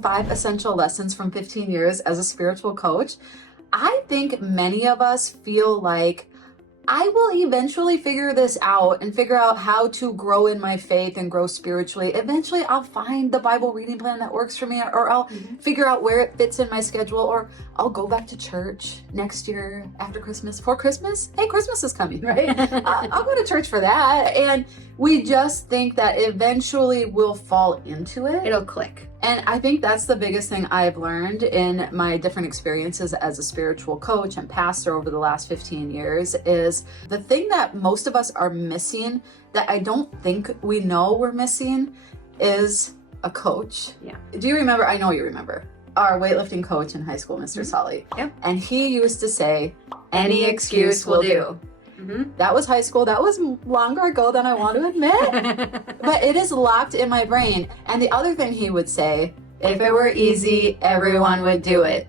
5 essential lessons from 15 years as a spiritual coach. I think many of us feel like I will eventually figure this out and figure out how to grow in my faith and grow spiritually. Eventually, I'll find the Bible reading plan that works for me, or I'll figure out where it fits in my schedule, or I'll go back to church next year after Christmas. For Christmas? Hey, Christmas is coming, right? I'll go to church for that. And we just think that eventually we'll fall into it. It'll click. And I think that's the biggest thing I've learned in my different experiences as a spiritual coach and pastor over the last 15 years is the thing that most of us are missing that I don't think we know we're missing is a coach. Yeah. Do you remember? I know you remember our weightlifting coach in high school, Mr. Solly. Yep. And he used to say, Any excuse will do. That was high school. That was longer ago than I want to admit. But it is locked in my brain. And the other thing he would say, if it were easy, everyone would do it.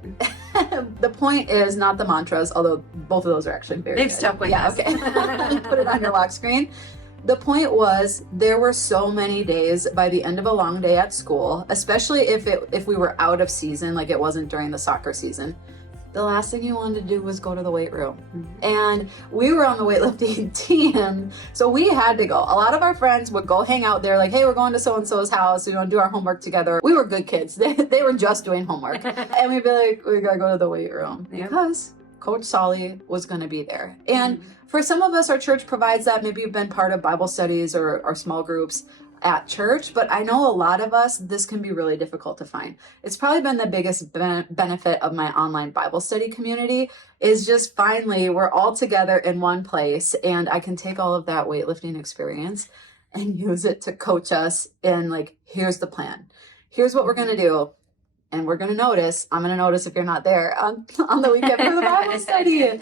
The point is not the mantras, although both of those are actually very They've good. stuck with Yeah, us. okay. Put it on your lock screen. The point was there were so many days by the end of a long day at school, especially if we were out of season, like it wasn't during the soccer season. The last thing you wanted to do was go to the weight room. And we were on the weightlifting team, so we had to go. A lot of our friends would go hang out there like, hey, we're going to so-and-so's house. We want to do our homework together. We were good kids. They were just doing homework. And we'd be like, we got to go to the weight room. Because Coach Solly was going to be there. And for some of us, our church provides that. Maybe you've been part of Bible studies or small groups at church, but I know a lot of us, this can be really difficult to find. It's probably been the biggest benefit of my online Bible study community is just finally we're all together in one place and I can take all of that weightlifting experience and use it to coach us in like, here's the plan. Here's what we're going to do. And we're going to notice, I'm going to notice if you're not there on the weekend for the Bible study.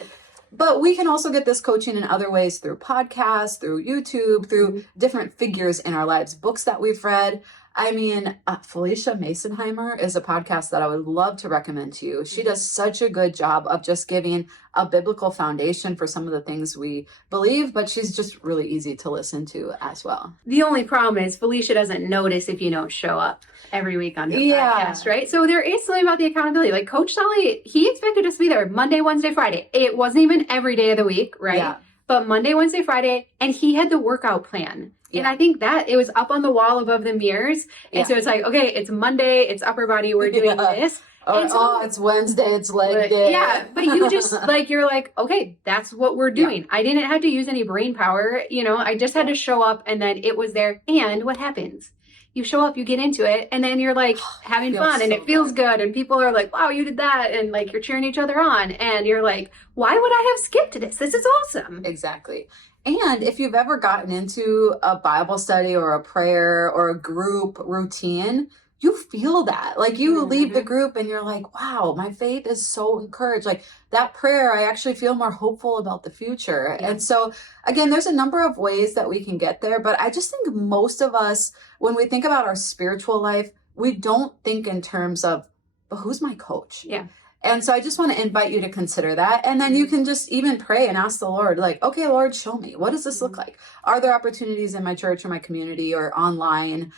But we can also get this coaching in other ways through podcasts, through YouTube, through different figures in our lives, books that we've read. I mean, Felicia Masonheimer is a podcast that I would love to recommend to you. She does such a good job of just giving a biblical foundation for some of the things we believe, but she's just really easy to listen to as well. The only problem is Felicia doesn't notice if you don't show up every week on her podcast, right? So there is something about the accountability. Like Coach Solly, he expected us to be there Monday, Wednesday, Friday. It wasn't even every day of the week, right? Yeah. But Monday, Wednesday, Friday, and he had the workout plan. And I think that it was up on the wall above the mirrors. And so it's like, okay, it's Monday, it's upper body, we're doing this. And so, it's Wednesday, it's leg day. Yeah, but you just like, you're like, okay, that's what we're doing. I didn't have to use any brain power, I just had to show up and then it was there. And what happens? You show up, you get into it, and then you're like having fun and it feels good. And people are like, wow, you did that. And like, you're cheering each other on. And you're like, why would I have skipped this? This is awesome. Exactly. And if you've ever gotten into a Bible study or a prayer or a group routine, you feel that. Like you leave the group and you're like, wow, my faith is so encouraged. Like that prayer, I actually feel more hopeful about the future. And so again, there's a number of ways that we can get there. But I just think most of us, when we think about our spiritual life, we don't think in terms of, but who's my coach? Yeah. And so I just want to invite you to consider that. And then you can just even pray and ask the Lord, like, okay, Lord, show me. What does this look like? Are there opportunities in my church or my community or online?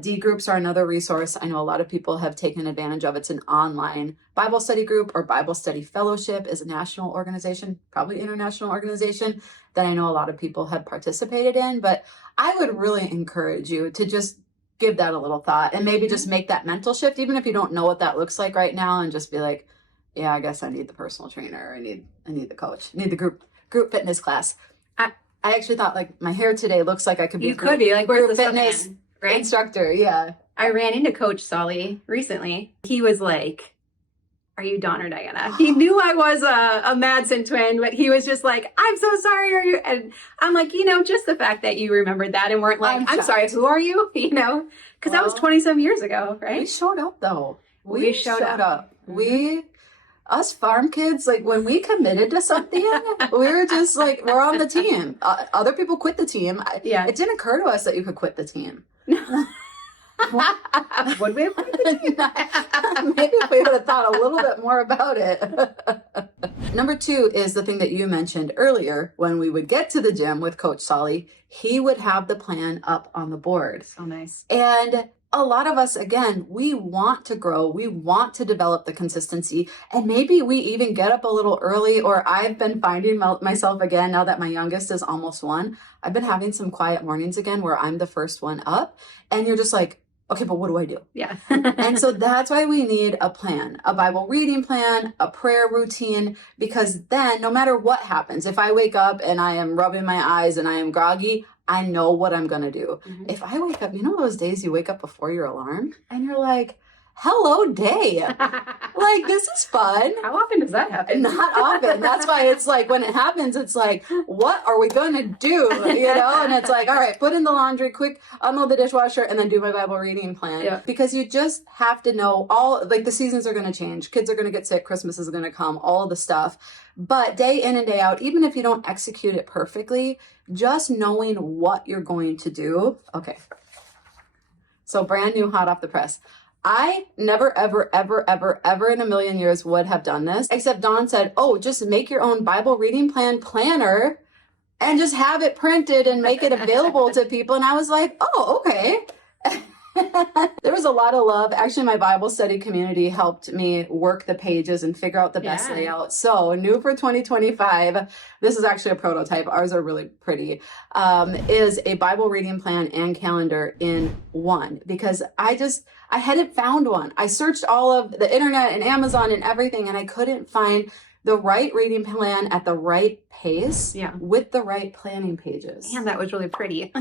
D groups are another resource I know a lot of people have taken advantage of. It's an online Bible study group, or Bible Study Fellowship is a national organization, probably international organization that I know a lot of people have participated in. But I would really encourage you to just give that a little thought and maybe just make that mental shift, even if you don't know what that looks like right now, and just be like, yeah, I guess I need the personal trainer. I need the coach. I need the group fitness class. I actually thought like my hair today looks like I could be You could be like, where's the fitness right? instructor. Yeah. I ran into Coach Solly recently. He was like, are you Dawn or Diana? He knew I was a Madsen twin, but he was just like, I'm so sorry. Are you? And I'm like, just the fact that you remembered that and weren't like, I'm sorry, who are you? Because that was 20-some years ago, right? We showed up though. We showed up. Us farm kids, like when we committed to something, we were just like, we're on the team. Other people quit the team. It didn't occur to us that you could quit the team. Would we have quit the team? Maybe if we would have thought a little bit more about it. Number 2 is the thing that you mentioned earlier. When we would get to the gym with Coach Solly, he would have the plan up on the board. So nice. And a lot of us, again, we want to grow, we want to develop the consistency, and maybe we even get up a little early. Or I've been finding myself again, now that my youngest is almost 1, I've been having some quiet mornings again where I'm the first one up, and you're just like, okay, but what do I do? Yeah. And so that's why we need a plan, a Bible reading plan, a prayer routine, because then no matter what happens, if I wake up and I am rubbing my eyes and I am groggy, I know what I'm going to do. Mhm. If I wake up, you know those days you wake up before your alarm and you're like, hello day. Like, this is fun. How often does that happen? Not often. That's why it's like, when it happens, it's like, what are we going to do? You know? And it's like, all right, put in the laundry, quick, unload the dishwasher, and then do my Bible reading plan. Yeah. Because you just have to know like the seasons are going to change. Kids are going to get sick. Christmas is going to come, all the stuff. But day in and day out, even if you don't execute it perfectly, just knowing what you're going to do. Okay. So brand new, hot off the press. I never, ever, ever, ever, ever in a million years would have done this, except Dawn said, oh, just make your own Bible reading plan planner and just have it printed and make it available to people. And I was like, oh, okay. There was a lot of love. Actually, my Bible study community helped me work the pages and figure out the best layout. So new for 2025, this is actually a prototype. Ours are really pretty, is a Bible reading plan and calendar in one, because I hadn't found one. I searched all of the internet and Amazon and everything, and I couldn't find the right reading plan at the right pace with the right planning pages. Man, that was really pretty.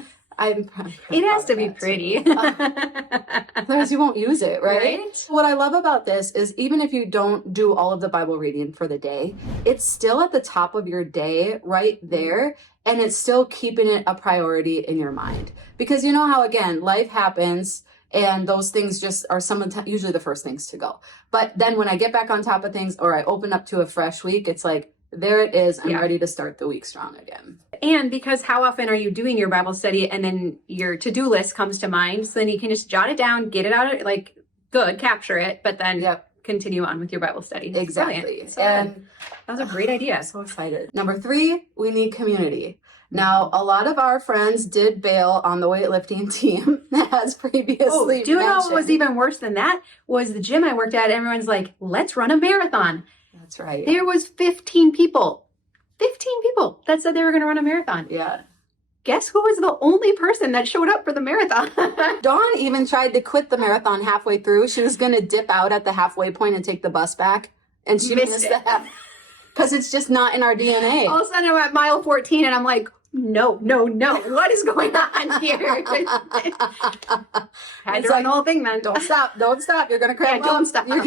It has to be pretty. Otherwise you won't use it, right? Right? What I love about this is even if you don't do all of the Bible reading for the day, it's still at the top of your day right there, and it's still keeping it a priority in your mind. Because you know how, again, life happens and those things just are usually the first things to go. But then when I get back on top of things or I open up to a fresh week, it's like, there it is. I'm ready to start the week strong again. And because how often are you doing your Bible study and then your to-do list comes to mind, so then you can just jot it down, get it out, like, good, capture it, but then continue on with your Bible study. Exactly. So and that was a great idea. I'm so excited. Number 3, we need community. Now, a lot of our friends did bail on the weightlifting team, as previously do you know what mentioned. was even worse than that? Was the gym I worked at, everyone's like, let's run a marathon. That's right. There was 15 people. 15 people that said they were going to run a marathon. Yeah. Guess who was the only person that showed up for the marathon? Dawn even tried to quit the marathon halfway through. She was going to dip out at the halfway point and take the bus back. And she missed it. that. Because it's just not in our DNA. All of a sudden I'm at mile 14 and I'm like, no. What is going on here? Had to run the whole thing, man. Don't stop. You're going to cramp up. Don't stop. You're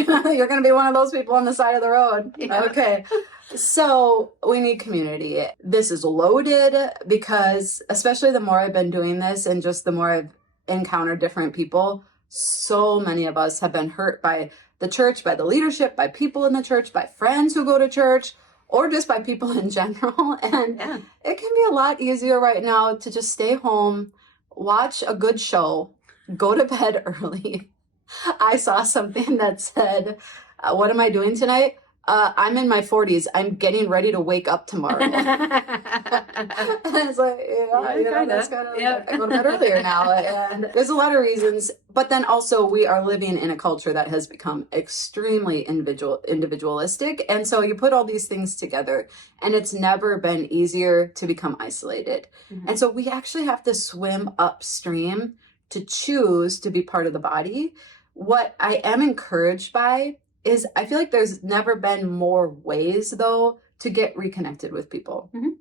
going to be one of those people on the side of the road. Yeah. Okay. So we need community. This is loaded because, especially the more I've been doing this and just the more I've encountered different people, so many of us have been hurt by the church, by the leadership, by people in the church, by friends who go to church, or just by people in general. And it can be a lot easier right now to just stay home, watch a good show, go to bed early. I saw something that said, what am I doing tonight? I'm in my 40s. I'm getting ready to wake up tomorrow. And it's like, that's kind of, I go to bed earlier now. And there's a lot of reasons. But then also we are living in a culture that has become extremely individualistic. And so you put all these things together and it's never been easier to become isolated. Mm-hmm. And so we actually have to swim upstream to choose to be part of the body. What I am encouraged by is I feel like there's never been more ways, though, to get reconnected with people. Mm-hmm.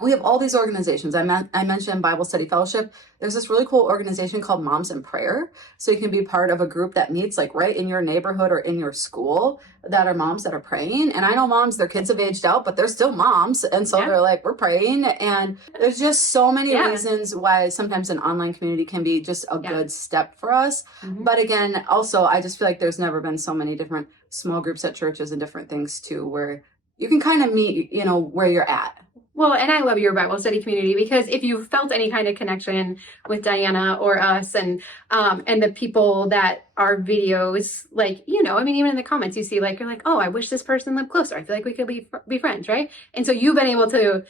We have all these organizations. I mentioned Bible Study Fellowship. There's this really cool organization called Moms in Prayer. So you can be part of a group that meets like right in your neighborhood or in your school that are moms that are praying. And I know moms, their kids have aged out, but they're still moms. And so they're like, we're praying. And there's just so many reasons why sometimes an online community can be just a good step for us. Mm-hmm. But again, also, I just feel like there's never been so many different small groups at churches and different things too, where you can kind of meet, where you're at. Well, and I love your Bible study community because if you felt any kind of connection with Diana or us and the people that our videos, like, even in the comments you see, like, you're like, oh, I wish this person lived closer. I feel like we could be friends, right? And so you've been able to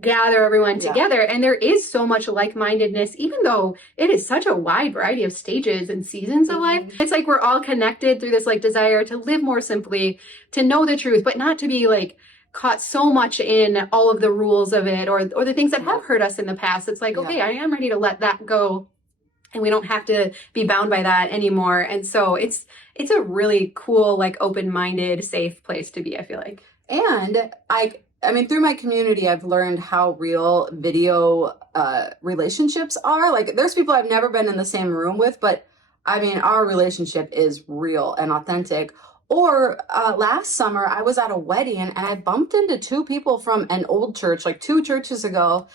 gather everyone Yeah. together. And there is so much like-mindedness, even though it is such a wide variety of stages and seasons of life. It's like we're all connected through this like desire to live more simply, to know the truth, but not to be like caught so much in all of the rules of it or the things that have hurt us in the past. It's like, okay, I am ready to let that go. And we don't have to be bound by that anymore. And so it's a really cool, like open-minded, safe place to be, I feel like. And I mean, through my community, I've learned how real video relationships are. Like, there's people I've never been in the same room with, but I mean, our relationship is real and authentic. Or last summer, I was at a wedding and I bumped into two people from an old church, like 2 churches ago.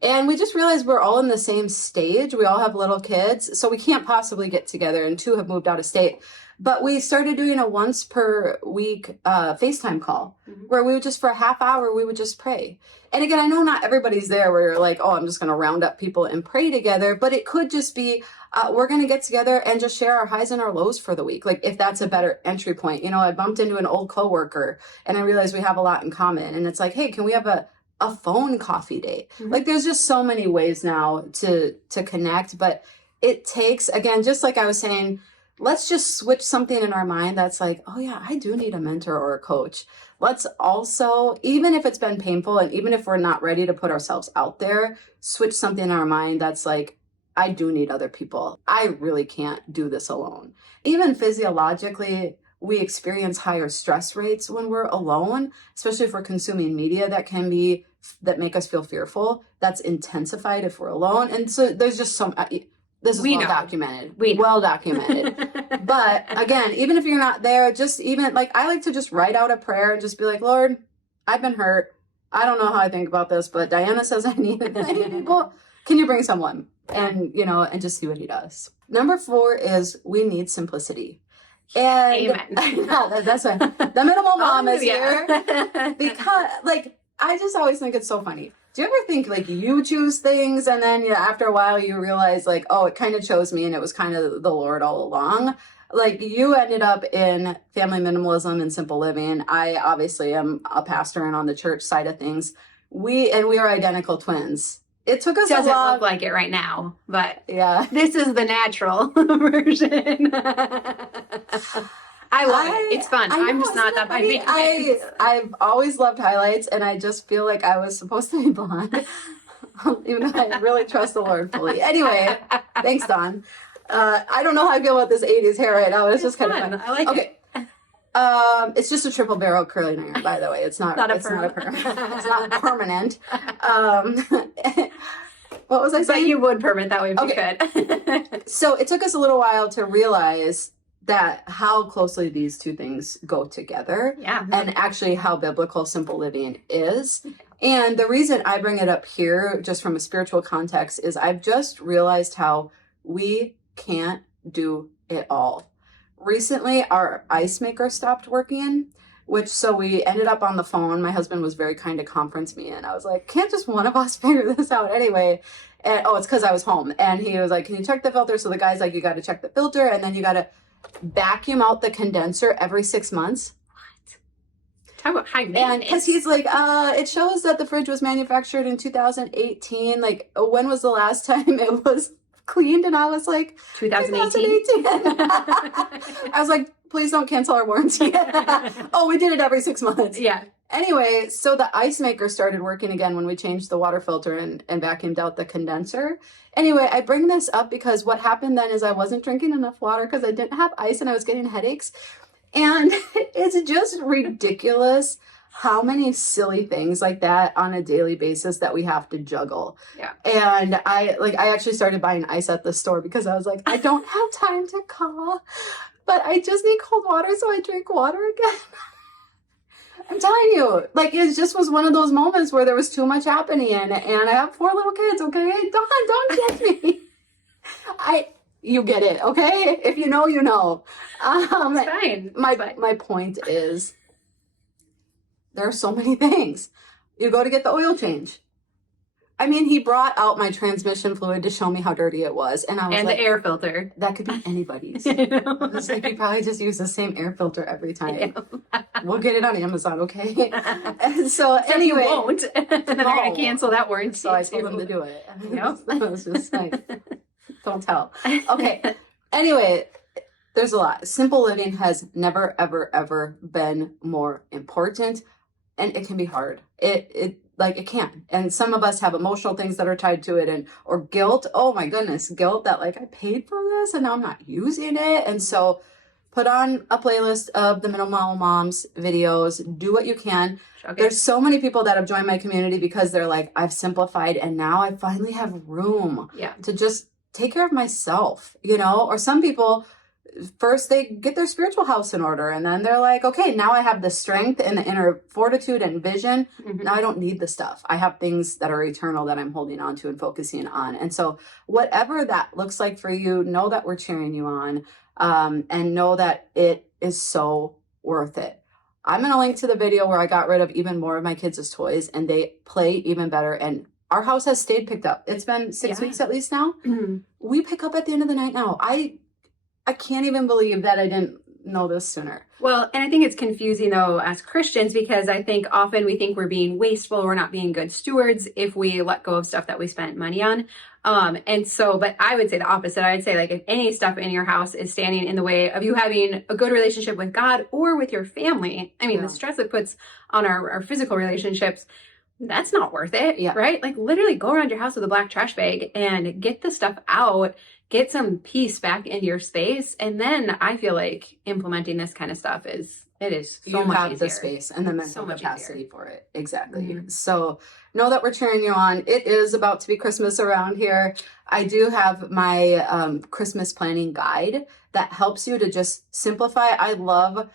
And we just realized we're all in the same stage. We all have little kids, so we can't possibly get together, and 2 have moved out of state. But we started doing a once per week FaceTime call where we would just, for a half hour, we would just pray. And again, I know not everybody's there where you're like, oh, I'm just going to round up people and pray together. But it could just be, we're going to get together and just share our highs and our lows for the week. Like, if that's a better entry point. You know, I bumped into an old coworker and I realized we have a lot in common. And it's like, hey, can we have a phone coffee date? Like, there's just so many ways now to connect. But it takes, again, just like I was saying, let's just switch something in our mind that's like, oh yeah, I do need a mentor or a coach. Let's also, even if it's been painful and even if we're not ready to put ourselves out there, switch something in our mind that's like, I do need other people. I really can't do this alone. Even physiologically, we experience higher stress rates when we're alone, especially if we're consuming media that make us feel fearful. That's intensified if we're alone. And so there's just this is documented. Well documented. But again, even if you're not there, just even like, I like to just write out a prayer and just be like, Lord, I've been hurt. I don't know how I think about this, but Diana says I need people. Can you bring someone? And, you know, and just see what he does. Number 4 is we need simplicity. And Amen. That's right. The minimal mom is here. Because, like, I just always think it's so funny. Do you ever think, like, you choose things and then after a while you realize, like, oh, it kind of chose me and it was kind of the Lord all along? Like, you ended up in family minimalism and simple living. I obviously am a pastor and on the church side of things. We are identical twins. It took us Doesn't look like it right now, but yeah, this is the natural version. I love it. It's fun. I'm just not that funny. I've always loved highlights, and I just feel like I was supposed to be blonde, even though I really trust the Lord fully. Anyway, thanks, Dawn. I don't know how I feel about this 80s hair right now. It's just kind of fun. I like it. It's just a triple barrel curling iron, by the way. It's not a perm. It's not permanent. What was I saying? But you would perm it that way if you could. So it took us a little while to realize that how closely these two things go together. Yeah. And actually how biblical simple living is. And the reason I bring it up here, just from a spiritual context, is I've just realized how we can't do it all. Recently, our ice maker stopped working, so we ended up on the phone. My husband was very kind to conference me, and I was like, can't just one of us figure this out anyway? And it's because I was home. And he was like, can you check the filter? So the guy's like, you got to check the filter, and then you got to vacuum out the condenser every 6 months. Talk about high maintenance. And because he's like, it shows that the fridge was manufactured in 2018. Like, when was the last time it was cleaned? And I was like, 2018. I was like, please don't cancel our warranty. Oh, we did it every 6 months. Yeah. Anyway, so the ice maker started working again when we changed the water filter and vacuumed out the condenser. Anyway, I bring this up because what happened then is I wasn't drinking enough water because I didn't have ice and I was getting headaches. And it's just ridiculous how many silly things like that on a daily basis that we have to juggle. Yeah. And I actually started buying ice at the store because I was like, I don't have time to call, but I just need cold water, so I drink water again. I'm telling you, like, it just was one of those moments where there was too much happening, and I have 4 little kids, okay? Don't get me. You get it, okay? If you know, you know. It's fine. My point is, there are so many things. You go to get the oil change. I mean, he brought out my transmission fluid to show me how dirty it was. And I was And like, the air filter. that could be anybody's. I know. It's like, you probably just use the same air filter every time. Yeah. We'll get it on Amazon, okay? And so So anyway. you won't. And then they're No. going to cancel that warranty. So I told him to too. do it. Yep. I was just like, don't tell. Okay. Anyway, there's a lot. Simple living has never, ever, ever been more important, and it can be hard. It can. And some of us have emotional things that are tied to it, or guilt. Oh my goodness, guilt that like I paid for this and now I'm not using it. And so put on a playlist of the Minimal Moms videos. Do what you can. Okay. There's so many people that have joined my community because they're like, I've simplified and now I finally have room Yeah. to just take care of myself, or some people first they get their spiritual house in order and then they're like, okay, now I have the strength and the inner fortitude and vision. Mhm. Now I don't need the stuff. I have things that are eternal that I'm holding on to and focusing on. And so whatever that looks like for you, know that we're cheering you on, and know that it is so worth it. I'm going to link to the video where I got rid of even more of my kids' toys and they play even better. And our house has stayed picked up. It's been 6 Yeah. weeks at least now. Mhm. We pick up at the end of the night now. I can't even believe that I didn't know this sooner. Well, and I think it's confusing though as Christians because I think often we think we're being wasteful, we're not being good stewards if we let go of stuff that we spent money on. But I would say the opposite. I would say like if any stuff in your house is standing in the way of you having a good relationship with God or with your family, I mean, Yeah. the stress it puts on our physical relationships, that's not worth it, Yeah. right? Like literally go around your house with a black trash bag and get the stuff out, get some peace back in your space. And then I feel like implementing this kind of stuff is so You much have easier. the space and the mental So much capacity for it. Exactly. Mhm. So know that we're cheering you on. It is about to be Christmas around here. I do have my Christmas planning guide that helps you to just simplify. I love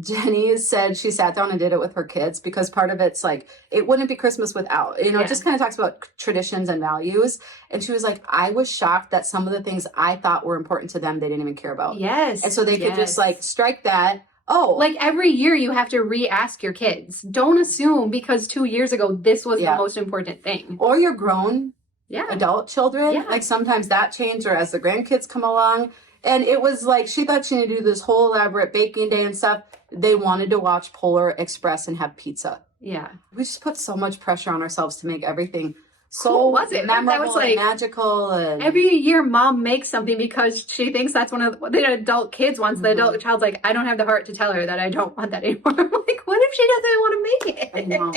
Jenny said she sat down and did it with her kids because part of it's like it wouldn't be Christmas without, Yeah. it just kind of talks about traditions and values. And she was like, I was shocked that some of the things I thought were important to them they didn't even care about. Yes. And so they could just yes. like strike that. Oh, Like every year you have to re-ask your kids. Don't assume because 2 years ago this was Yeah. the most important thing. or you're grown Yeah. adult children. Yeah. Like sometimes that changed, or as the grandkids come along. And it was like she thought she needed to do this whole elaborate baking day and stuff. They wanted to watch Polar Express and have pizza. Yeah. We just put so much pressure on ourselves to make everything so Cool, was it? That memorable was like- and magical. And Every year mom makes something because she thinks that's one of the adult kids wants. The adult child's like, I don't have the heart to tell her that I don't want that anymore. I'm like, what if she doesn't want to make it? I know.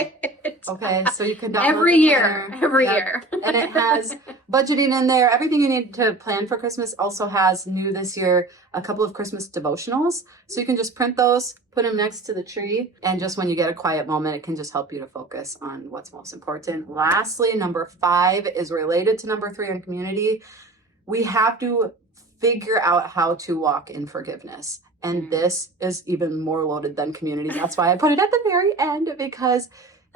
Okay, so you can download Every the year. planner. Every Yep. year. And it has budgeting in there. Everything you need to plan for Christmas also has new this year a couple of Christmas devotionals. So you can just print those, put them next to the tree, and just when you get a quiet moment, it can just help you to focus on what's most important. Lastly, number 5 is related to number 3 in community. We have to figure out how to walk in forgiveness. And this is even more loaded than community. That's why I put it at the very end, because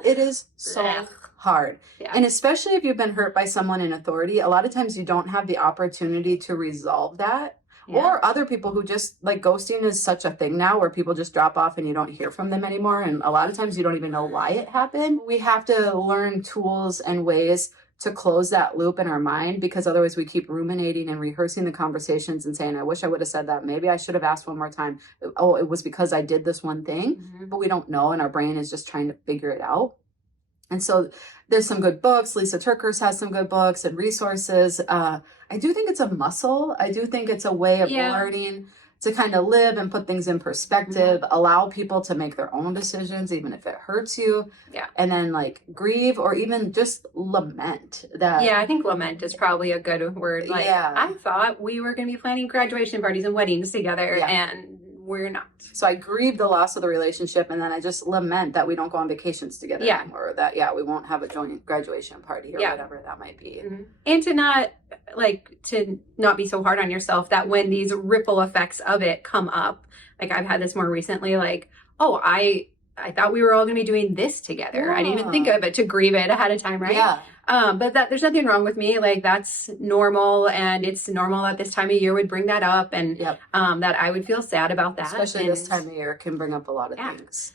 it is so Ugh. hard. Yeah. And especially if you've been hurt by someone in authority, a lot of times you don't have the opportunity to resolve that. Yeah. Or other people who just like ghosting is such a thing now where people just drop off and you don't hear from them anymore. And a lot of times you don't even know why it happened. We have to learn tools and ways to close that loop in our mind, because otherwise we keep ruminating and rehearsing the conversations and saying, I wish I would have said that. Maybe I should have asked one more time. Oh, it was because I did this one thing, Mhm. but we don't know. And our brain is just trying to figure it out. And so there's some good books. Lisa Turkers has some good books and resources. I do think it's a muscle. I do think it's a way of Yeah. learning to kind of live and put things in perspective, allow people to make their own decisions, even if it hurts you. Yeah. And then like grieve or even just lament that. Yeah, I think lament is probably a good word. Like, Yeah. I thought we were going to be planning graduation parties and weddings together, Yeah. and we're not. So I grieve the loss of the relationship, and then I just lament that we don't go on vacations together Yeah. anymore, or that, we won't have a joint graduation party or Yeah. whatever that might be. And to not be so hard on yourself that when these ripple effects of it come up, like I've had this more recently, like, oh, I thought we were all going to be doing this together. I didn't even think of it to grieve it ahead of time, right? Yeah. But there's nothing wrong with me. Like that's normal, and it's normal that this time of year would bring that up, and Yep. that I would feel sad about that. Especially and, this time of year can bring up a lot of Yeah. things.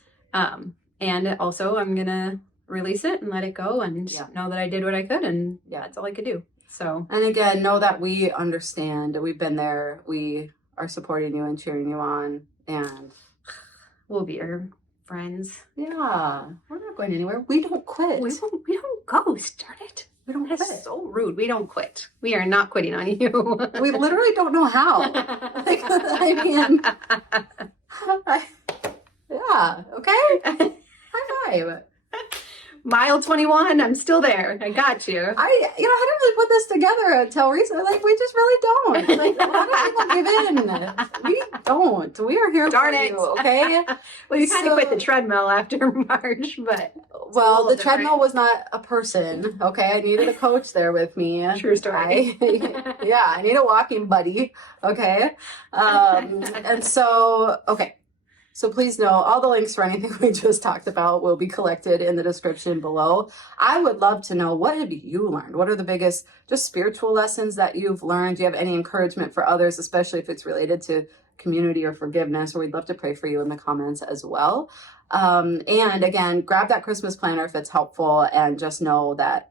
And also I'm gonna release it and let it go and Yeah. know that I did what I could, and Yeah. that's all I could do. So And again, know that we understand. We've been there. We are supporting you and cheering you on. And we'll be your friends. yeah, we're not going anywhere. We don't quit. We don't ghost, darn it. We don't That's quit. so rude. We don't quit. We are not quitting on you. We literally don't know how. Like, I mean, yeah, okay. High five. Mile 21, I'm still there. I got you. I didn't really put this together until recently. Like, we just really don't. Like, a lot of people give in. We don't. We are here Darn for it. you, okay? Well, you kind So- of quit the treadmill after March, but Well, little the different. treadmill was not a person, okay? I needed a coach there with me. True story. I need a walking buddy, okay? And so, okay. So please know all the links for anything we just talked about will be collected in the description below. I would love to know, what have you learned? What are the biggest just spiritual lessons that you've learned? Do you have any encouragement for others, especially if it's related to community or forgiveness? Or we'd love to pray for you in the comments as well. And again, grab that Christmas planner if it's helpful, and just know that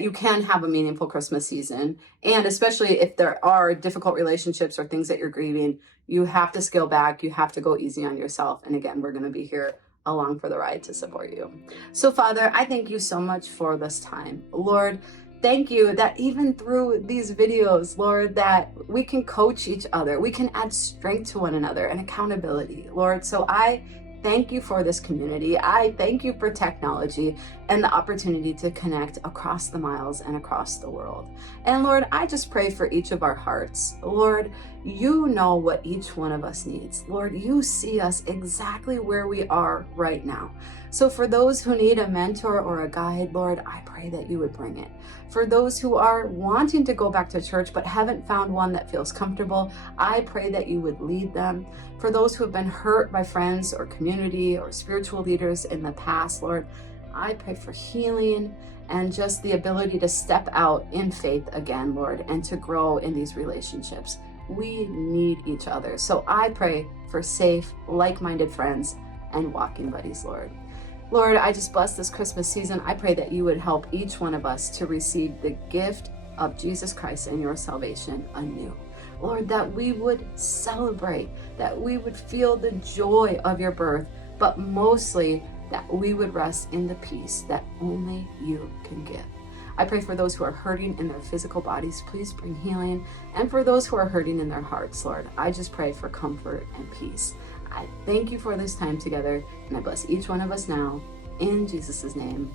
you can have a meaningful Christmas season. And especially if there are difficult relationships or things that you're grieving, you have to scale back. You have to go easy on yourself. And again, we're going to be here along for the ride to support you. So Father, I thank you so much for this time. Lord, thank you that even through these videos, Lord, that we can coach each other. We can add strength to one another and accountability, Lord. So I thank you for this community. I thank you for technology and the opportunity to connect across the miles and across the world. And Lord, I just pray for each of our hearts. Lord, you know what each one of us needs. Lord, you see us exactly where we are right now. So for those who need a mentor or a guide, Lord, I pray that you would bring it. For those who are wanting to go back to church but haven't found one that feels comfortable, I pray that you would lead them. For those who have been hurt by friends or community or spiritual leaders in the past, Lord, I pray for healing and just the ability to step out in faith again, Lord, and to grow in these relationships. We need each other. So I pray for safe, like-minded friends and walking buddies, Lord. Lord, I just bless this Christmas season. I pray that you would help each one of us to receive the gift of Jesus Christ and your salvation anew. Lord, that we would celebrate, that we would feel the joy of your birth, but mostly that we would rest in the peace that only you can give. I pray for those who are hurting in their physical bodies, please bring healing. And for those who are hurting in their hearts, Lord, I just pray for comfort and peace. I thank you for this time together, and I bless each one of us now. In Jesus' name,